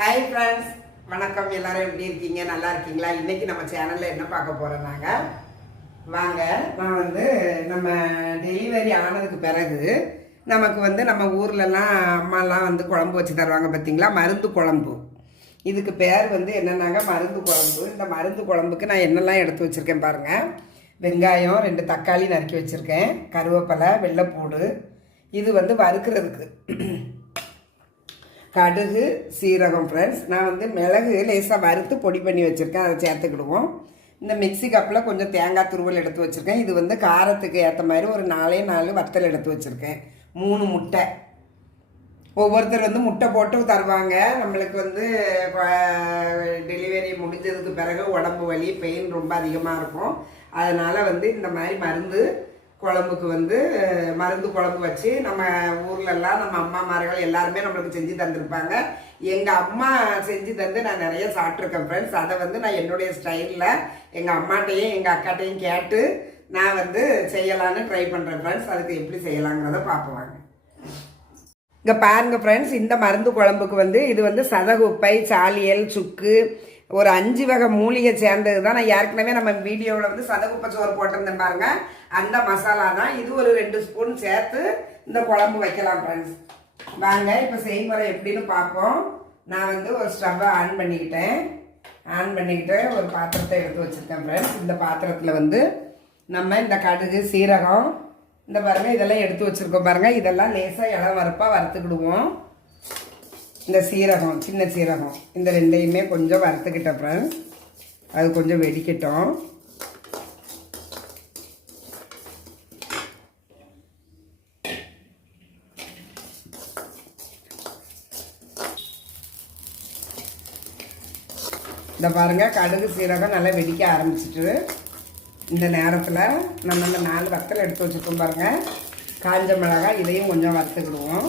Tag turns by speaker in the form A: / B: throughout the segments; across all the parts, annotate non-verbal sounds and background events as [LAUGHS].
A: hi friends வணக்கம் எல்லாரும் எப்படி இருக்கீங்க நல்லா இருக்கீங்களா இன்றைக்கி நம்ம சேனலில் என்ன பார்க்க போறோம் நாங்க வாங்க நான் வந்து நம்ம டெலிவரி ஆனதுக்கு பிறகு நமக்கு வந்து நம்ம ஊர்லலாம் அம்மாலாம் வந்து குழம்பு வச்சு தருவாங்க பார்த்திங்களா மருந்து குழம்பு இதுக்கு பேர் வந்து என்னென்னாங்க மருந்து குழம்பு இந்த மருந்து குழம்புக்கு நான் என்னெல்லாம் எடுத்து வச்சுருக்கேன் பாருங்க வெங்காயம் ரெண்டு தக்காளி நறுக்கி வச்சுருக்கேன் கருவேப்பிலை வெள்ளைப்பூடு இது வந்து வறுக்கிறதுக்கு கடுகு சீரகம் ஃப்ரெண்ட்ஸ் நான் வந்து மிளகு லேசாக வறுத்து பொடி பண்ணி வச்சுருக்கேன் அதை சேர்த்துக்கிடுவோம் இந்த மிக்சி கப்பில் கொஞ்சம் தேங்காய் துருவல் எடுத்து வச்சுருக்கேன் இது வந்து காரத்துக்கு ஏற்ற மாதிரி ஒரு நாலே நாலு வத்தல் எடுத்து வச்சுருக்கேன் மூணு முட்டை ஒவ்வொருத்தர் வந்து முட்டை போட்டு தருவாங்க நம்மளுக்கு வந்து டெலிவரி முடிஞ்சதுக்கு பிறகு உடம்பு வலி பெயின் ரொம்ப அதிகமாக இருக்கும் அதனால் வந்து இந்த மாதிரி மருந்து குழம்புக்கு வந்து மருந்து குழம்பு வச்சு நம்ம ஊர்லெல்லாம் நம்ம அம்மாமார்கள் எல்லாருமே நம்மளுக்கு செஞ்சு தந்திருப்பாங்க எங்கள் அம்மா செஞ்சு தந்து நான் நிறைய சாப்பிட்ருக்கேன் ஃப்ரெண்ட்ஸ் அதை வந்து நான் என்னுடைய ஸ்டைலில் எங்கள் அம்மாட்டையும் எங்கள் அக்காட்டையும் கேட்டு நான் வந்து செய்யலான்னு ட்ரை பண்ணுறேன் ஃப்ரெண்ட்ஸ் அதுக்கு எப்படி செய்யலாங்கிறத பார்ப்போம் இங்கே பாருங்கள் ஃப்ரெண்ட்ஸ் இந்த மருந்து குழம்புக்கு வந்து இது வந்து சதகுப்பை சாலியல் சுக்கு ஒரு அஞ்சு வகை மூலிகை சேர்ந்தது தான் நான் ஏற்கனவே நம்ம வீடியோவில் வந்து சதகுப்பை சோறு போட்டிருந்தேன் பாருங்க அந்த மசாலா தான் இது ஒரு ரெண்டு ஸ்பூன் சேர்த்து இந்த குழம்பு வைக்கலாம் ஃப்ரெண்ட்ஸ் வாங்க இப்போ செய்முறை எப்படின்னு பார்ப்போம் நான் வந்து ஒரு ஸ்டவ்வை ஆன் பண்ணிக்கிட்டேன் ஆன் பண்ணிக்கிட்டு ஒரு பாத்திரத்தை எடுத்து வச்சுருக்கேன் ஃப்ரெண்ட்ஸ் இந்த பாத்திரத்தில் வந்து நம்ம இந்த கடுகு சீரகம் இந்த பாருங்கள் இதெல்லாம் எடுத்து வச்சுருக்கோம் பாருங்கள் இதெல்லாம் லேசாக இளம் வறுப்பாக வறுத்துக்கிடுவோம் இந்த சீரகம் சின்ன சீரகம் இந்த ரெண்டையுமே கொஞ்சம் வறுத்துக்கிட்ட அப்புறம் அது கொஞ்சம் வெடிக்கட்டும் இந்த பாருங்கள் கடுகு சீரகம் நல்லா வெடிக்க ஆரம்பிச்சிட்டு இந்த நேரத்தில் நம்ம இந்த நாலு வத்தல் எடுத்து வச்சுருக்கோம் பாருங்கள் காஞ்ச மிளகாய் இதையும் கொஞ்சம் வறுத்துக்கிடுவோம்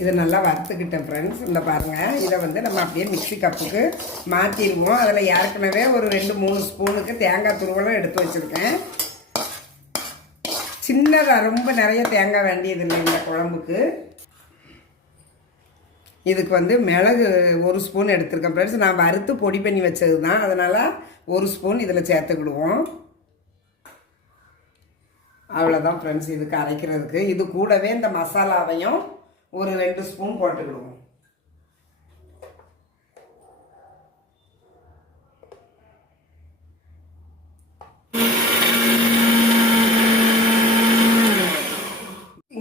A: இதை நல்லா வறுத்துக்கிட்டேன் ஃப்ரெண்ட்ஸ் இந்த பாருங்கள் இதை வந்து நம்ம அப்படியே மிக்சி கப்புக்கு மாற்றிடுவோம் அதில் ஏற்கனவே ஒரு ரெண்டு மூணு ஸ்பூனுக்கு தேங்காய் துருவலும் எடுத்து வச்சுருக்கேன் சின்னதாக ரொம்ப நிறைய தேங்காய் வேண்டியது இல்லை இந்த குழம்புக்கு இதுக்கு வந்து மிளகு ஒரு ஸ்பூன் எடுத்திருக்கேன் ஃப்ரெண்ட்ஸ் நான் வறுத்து பொடி பண்ணி வச்சது தான் அதனால் ஒரு ஸ்பூன் இதில் சேர்த்துக்கிடுவோம் அவ்வளோதான் ஃப்ரெண்ட்ஸ் இதுக்கு அரைக்கிறதுக்கு இது கூடவே இந்த மசாலாவையும் ஒரு ரெண்டு ஸ்பூன் போட்டுக்கிடுவோம்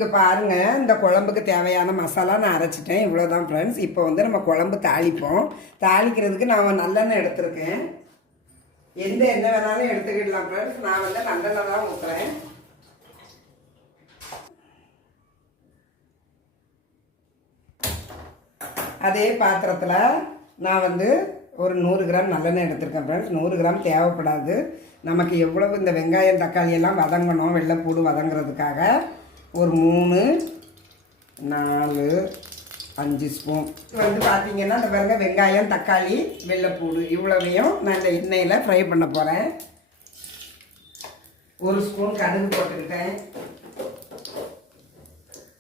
A: இங்கே பாருங்கள் இந்த குழம்புக்கு தேவையான மசாலா நான் அரைச்சிட்டேன் இவ்வளோதான் ஃப்ரெண்ட்ஸ் இப்போ வந்து நம்ம குழம்பு தாளிப்போம் தாளிக்கிறதுக்கு நான் நல்லெண்ணெய் எடுத்திருக்கேன் எந்த எண்ணெய் வேணாலும் எடுத்துக்கிடலாம் ஃப்ரெண்ட்ஸ் நான் வந்து நல்லெண்ணெய் தான் ஊற்றுறேன் அதே பாத்திரத்தில் நான் வந்து ஒரு நூறு கிராம் நல்லெண்ணெய் எடுத்திருக்கேன் ஃப்ரெண்ட்ஸ் நூறு கிராம் தேவைப்படாது நமக்கு எவ்வளவு இந்த வெங்காயம் தக்காளி எல்லாம் வதங்கணும் வெள்ளைப்பூடு வதங்கிறதுக்காக ஒரு மூணு நாலு அஞ்சு ஸ்பூன் வந்து பார்த்தீங்கன்னா இந்த பாருங்க வெங்காயம் தக்காளி வெள்ளைப்பூடு இவ்வளவையும் நான் இந்த எண்ணெயில் ஃப்ரை பண்ண போகிறேன் ஒரு ஸ்பூன் கடுகு போட்டுக்கிட்டேன்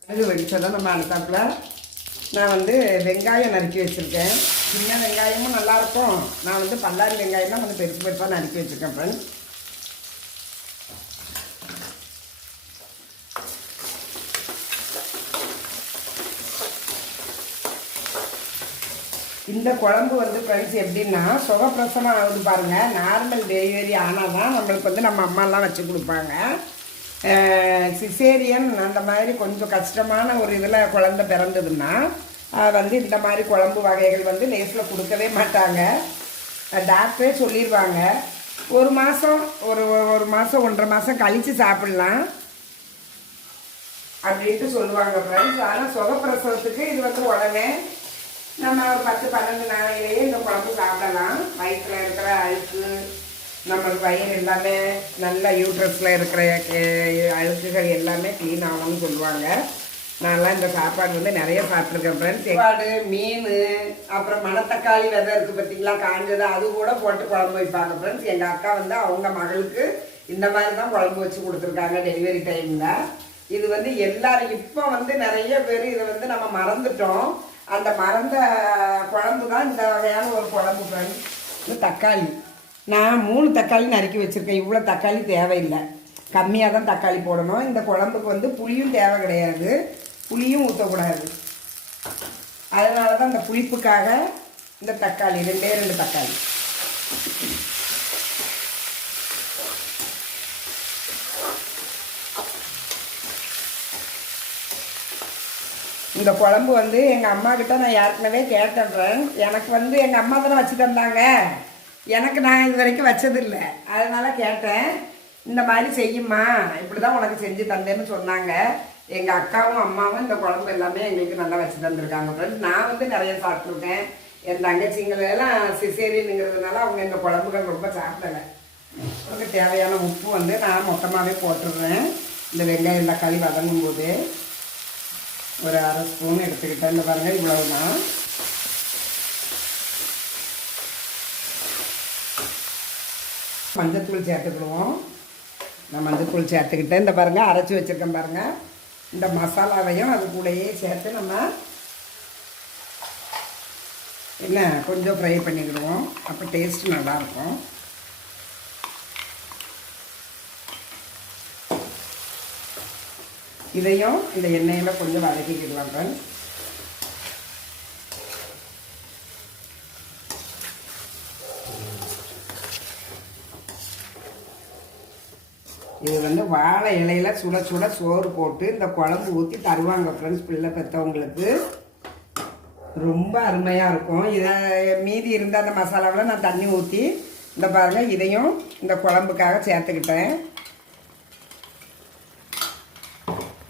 A: கடுகு வெடிச்சதை நம்ம அடுத்தாப்பில் நான் வந்து வெங்காயம் நறுக்கி வச்சுருக்கேன் சின்ன வெங்காயமும் நல்லாயிருக்கும் நான் வந்து பல்லாரி வெங்காயம் தான் கொஞ்சம் பெருசு பெருசாக நறுக்கி வச்சுருக்கேன் ஃப்ரெண்ட்ஸ் இந்த குழம்பு வந்து ஃப்ரெண்ட்ஸ் எப்படின்னா சுகப்பிரசனம் ஆகுது பாருங்கள் நார்மல் டெலிவரி ஆனால் தான் நம்மளுக்கு வந்து நம்ம அம்மாலாம் வச்சு கொடுப்பாங்க சிசேரியன் அந்த மாதிரி கொஞ்சம் கஷ்டமான ஒரு இதில் குழந்த பிறந்ததுன்னா வந்து இந்த மாதிரி குழம்பு வகைகள் வந்து லேஸில் கொடுக்கவே மாட்டாங்க டாக்டரே சொல்லிடுவாங்க ஒரு மாதம் ஒரு ஒரு மாதம் ஒன்றரை மாதம் கழித்து சாப்பிட்லாம் அப்படின்ட்டு சொல்லுவாங்க ஃப்ரெண்ட்ஸ் ஆனால் சுகப்பிரசவத்துக்கு இது வந்து உடனே நம்ம ஒரு பத்து பன்னெண்டு நாளையிலேயே இந்த குழம்பு சாப்பிடலாம் வயிற்றில் இருக்கிற அழுக்கு நம்ம வயிறு எல்லாமே நல்ல யூட்ரஸில் இருக்கிற அழுக்குகள் எல்லாமே க்ளீன் ஆகணும்னு சொல்லுவாங்க நான்லாம் இந்த சாப்பாடு வந்து நிறைய சாப்பிட்ருக்கேன் ஃப்ரெண்ட்ஸ் சாப்பாடு மீன் அப்புறம் மணத்தக்காளி விதை இருக்குது பார்த்தீங்களா காஞ்சது அது கூட போட்டு குழம்பு வைப்பாங்க ஃப்ரெண்ட்ஸ் எங்கள் அக்கா வந்து அவங்க மகளுக்கு இந்த மாதிரி தான் குழம்பு வச்சு கொடுத்துருக்காங்க டெலிவரி டைமில் இது வந்து எல்லாரும் இப்போ வந்து நிறைய பேர் இதை வந்து நம்ம மறந்துட்டோம் அந்த மறந்த குழம்பு தான் இந்த வகையான ஒரு குழம்பு ஃப்ரெண்ட்ஸ் தக்காளி நான் மூணு தக்காளி நறுக்கி வச்சுருக்கேன் இவ்வளோ தக்காளி தேவையில்லை கம்மியாக தான் தக்காளி போடணும் இந்த குழம்புக்கு வந்து புளியும் தேவை கிடையாது புளியும் ஊற்றக்கூடாது அதனால தான் இந்த புளிப்புக்காக இந்த தக்காளி ரெண்டே ரெண்டு தக்காளி இந்த குழம்பு வந்து எங்கள் அம்மா கிட்ட நான் ஏற்கனவே கேட்டுடுறேன் எனக்கு வந்து எங்கள் அம்மா தானே வச்சு தந்தாங்க எனக்கு நான் இது வரைக்கும் வச்சதில்லை அதனால் கேட்டேன் இந்த மாதிரி செய்யுமா இப்படி தான் உனக்கு செஞ்சு தந்தேன்னு சொன்னாங்க எங்கள் அக்காவும் அம்மாவும் இந்த குழம்பு எல்லாமே எங்களுக்கு நல்லா வச்சு தந்துருக்காங்க ஃப்ரெண்ட்ஸ் நான் வந்து நிறைய சாப்பிட்ருக்கேன் என் தங்கச்சிங்களெல்லாம் சிசேரியனுங்கிறதுனால அவங்க இந்த குழம்புகள் ரொம்ப சாப்பிடலை உங்களுக்கு தேவையான உப்பு வந்து நான் மொத்தமாகவே போட்டுடுறேன் இந்த வெங்காயம் தக்காளி வதங்கும் போது ஒரு அரை ஸ்பூன் எடுத்துக்கிட்டேன் இந்த பாருங்கள் இவ்வளவு தான் மஞ்சத்தூள் சேர்த்துக்கிடுவோம் நான் மஞ்சத்தூள் சேர்த்துக்கிட்டேன் இந்த பாருங்கள் அரைச்சி வச்சுருக்கேன் பாருங்கள் இந்த மசாலாவையும் அது கூடயே சேர்த்து நம்ம என்ன கொஞ்சம் ஃப்ரை பண்ணிக்கிடுவோம் அப்போ டேஸ்ட்டு நல்லாயிருக்கும் இதையும் இந்த எண்ணெயில் கொஞ்சம் வதக்கிக்கிடலாம் ஃப்ரெண்ட்ஸ் இது வந்து வாழை இலையில சுட சுட சோறு போட்டு இந்த குழம்பு ஊற்றி தருவாங்க ஃப்ரெண்ட்ஸ் பிள்ளை பெற்றவங்களுக்கு ரொம்ப அருமையாக இருக்கும் இதை மீதி இருந்த அந்த மசாலாவில் நான் தண்ணி ஊற்றி இந்த பாருங்கள் இதையும் இந்த குழம்புக்காக சேர்த்துக்கிட்டேன்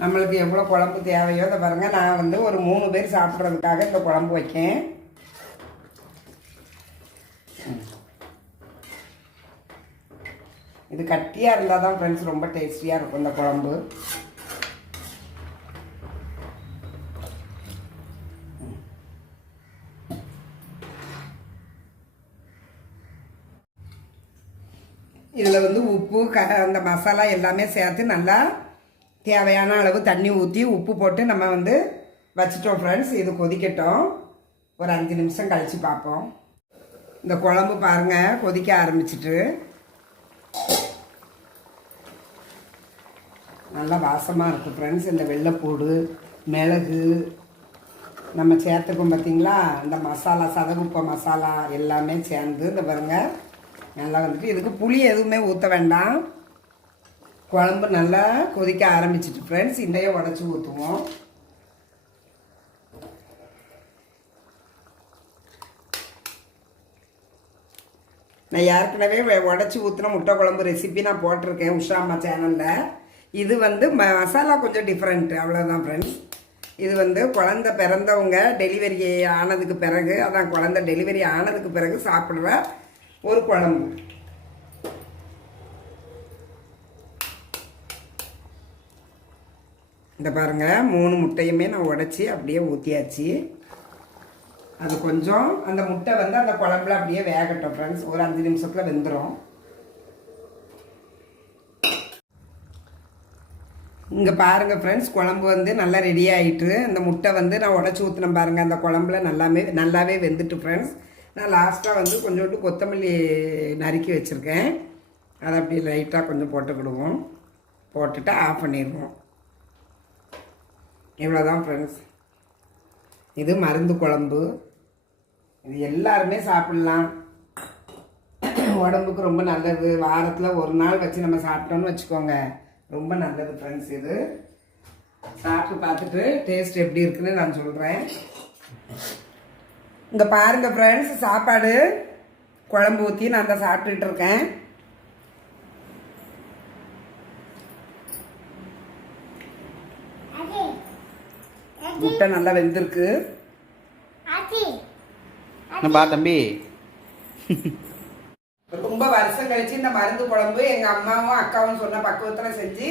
A: நம்மளுக்கு எவ்வளோ குழம்பு தேவையோ அதை பாருங்கள் நான் வந்து ஒரு மூணு பேர் சாப்பிட்றதுக்காக இந்த குழம்பு வைக்கேன் இது கட்டியாக இருந்தால் தான் ஃப்ரெண்ட்ஸ் ரொம்ப டேஸ்டியாக இருக்கும் இந்த குழம்பு இதில் வந்து உப்பு க அந்த மசாலா எல்லாமே சேர்த்து நல்லா தேவையான அளவு தண்ணி ஊற்றி உப்பு போட்டு நம்ம வந்து வச்சுட்டோம் ஃப்ரெண்ட்ஸ் இது கொதிக்கட்டும் ஒரு அஞ்சு நிமிஷம் கழித்து பார்ப்போம் இந்த குழம்பு பாருங்கள் கொதிக்க ஆரம்பிச்சிட்டு நல்லா வாசமாக இருக்கும் ஃப்ரெண்ட்ஸ் இந்த வெள்ளைப்பூடு மிளகு நம்ம சேர்த்துக்கும் பார்த்திங்களா இந்த மசாலா சதகுப்பை மசாலா எல்லாமே சேர்ந்து இந்த பாருங்கள் நல்லா வந்துட்டு இதுக்கு புளி எதுவுமே ஊற்ற வேண்டாம் குழம்பு நல்லா கொதிக்க ஆரம்பிச்சிட்டு ஃப்ரெண்ட்ஸ் இன்றைய உடச்சி ஊற்றுவோம் நான் ஏற்கனவே உடச்சி ஊற்றின முட்டை குழம்பு ரெசிபி நான் போட்டிருக்கேன் உஷா அம்மா சேனலில் இது வந்து மசாலா கொஞ்சம் டிஃப்ரெண்ட்டு அவ்வளோதான் ஃப்ரெண்ட்ஸ் இது வந்து குழந்த பிறந்தவங்க டெலிவரி ஆனதுக்கு பிறகு அதான் குழந்த டெலிவரி ஆனதுக்கு பிறகு சாப்பிட்ற ஒரு குழம்பு இந்த பாருங்கள் மூணு முட்டையுமே நான் உடச்சி அப்படியே ஊற்றியாச்சு அது கொஞ்சம் அந்த முட்டை வந்து அந்த குழம்புல அப்படியே வேகட்டும் ஃப்ரெண்ட்ஸ் ஒரு அஞ்சு நிமிஷத்தில் வெந்துடும் இங்கே பாருங்கள் ஃப்ரெண்ட்ஸ் குழம்பு வந்து நல்லா ரெடி ஆகிட்டு அந்த முட்டை வந்து நான் உடச்சி ஊற்றின பாருங்கள் அந்த குழம்புல நல்லாமே நல்லாவே வெந்துட்டு ஃப்ரெண்ட்ஸ் நான் லாஸ்ட்டாக வந்து கொஞ்சோண்டு கொத்தமல்லி நறுக்கி வச்சுருக்கேன் அதை அப்படியே லைட்டாக கொஞ்சம் போட்டுக்கிடுவோம் போட்டுட்டு ஆஃப் பண்ணிடுவோம் இவ்வளோதான் ஃப்ரெண்ட்ஸ் இது மருந்து குழம்பு இது எல்லாருமே சாப்பிடலாம் உடம்புக்கு ரொம்ப நல்லது வாரத்தில் ஒரு நாள் வச்சு நம்ம சாப்பிட்டோம்னு வச்சுக்கோங்க ரொம்ப நல்லது ஃப்ரெண்ட்ஸ் இது சாப்பிட்டு பார்த்துட்டு டேஸ்ட் எப்படி இருக்குன்னு நான் சொல்கிறேன் இங்கே பாருங்கள் ஃப்ரெண்ட்ஸ் சாப்பாடு குழம்பு ஊற்றி நான் தான் சாப்பிட்டுட்டு இருக்கேன் முட்டை நல்லா வெந்திருக்கு என்னப்பா தம்பி ரொம்ப வருஷம் கழிச்சு இந்த மருந்து குழம்பு எங்கள் அம்மாவும் அக்காவும் சொன்ன பக்குவத்தில் செஞ்சு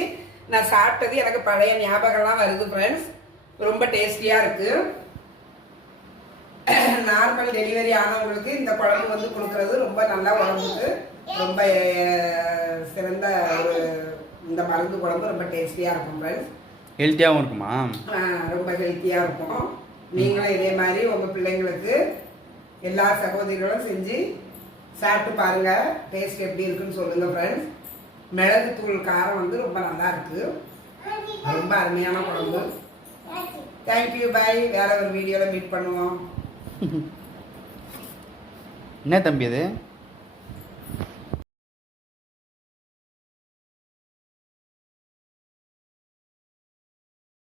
A: நான் சாப்பிட்டது எனக்கு பழைய ஞாபகம்லாம் வருது ஃப்ரெண்ட்ஸ் ரொம்ப டேஸ்டியா இருக்குது நார்மல் டெலிவரி ஆனவங்களுக்கு இந்த குழம்பு வந்து கொடுக்குறது ரொம்ப நல்லா உடம்புக்கு ரொம்ப சிறந்த ஒரு இந்த மருந்து குழம்பு ரொம்ப டேஸ்டியா இருக்கும் ஃப்ரெண்ட்ஸ் ஹெல்த்தியாகவும் இருக்குமா ரொம்ப ஹெல்த்தியாக இருக்கும் நீங்களும் இதே மாதிரி உங்கள் பிள்ளைங்களுக்கு எல்லா சகோதரிகளும் செஞ்சு சாப்பிட்டு பாருங்கள் டேஸ்ட் எப்படி இருக்குன்னு சொல்லுங்கள் ஃப்ரெண்ட்ஸ் மிளகு தூள் காரம் வந்து ரொம்ப நல்லா இருக்குது ரொம்ப அருமையான குழம்பு தேங்க்யூ பாய் வேற ஒரு வீடியோவில் மீட் பண்ணுவோம் [LAUGHS] என்ன தம்பி அது